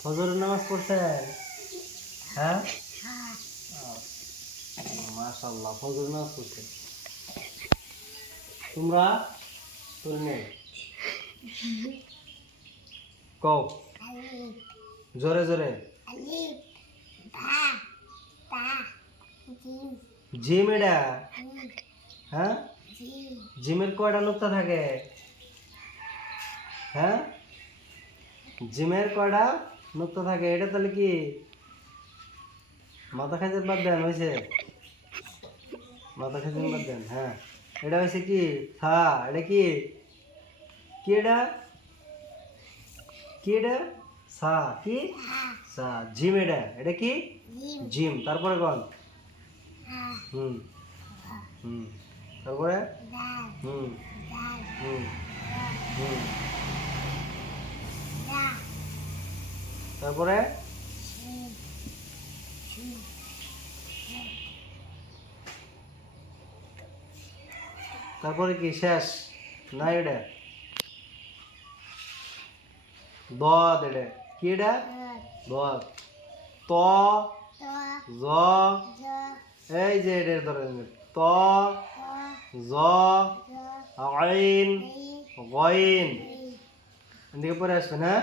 ফজরের নামাজ পড়ছেন? হ্যাঁ, মাশাআল্লাহ, ফজরের নামাজ পড়ছেন। তোমরা পড়ি নাই? কও জোরে জোরে। জিম এটা? হ্যাঁ, জিমের কয়টা নুক্তা থাকে? হ্যাঁ, জিমের কয়টা নুক্তা থাকে? এটা তাহলে কি মাথা খাইতে বাদ দেন হয়েছে? মাথা খাইতে বাদ দেন। হ্যাঁ, এটা হয়েছে কি থা? এটা কি কি এটা কি এটা সা কি সা জিম এটা এটা কি জিম। তারপরে কোন? হুম হুম তারপরে হুম হুম হুম তারপরে তারপরে কি শেষ না? এটা দদ এটা কি এটা দদ ত জ এই যে এটার ধরেন ত জ আইন গইন এদিকে পরে আসবেন। হ্যাঁ।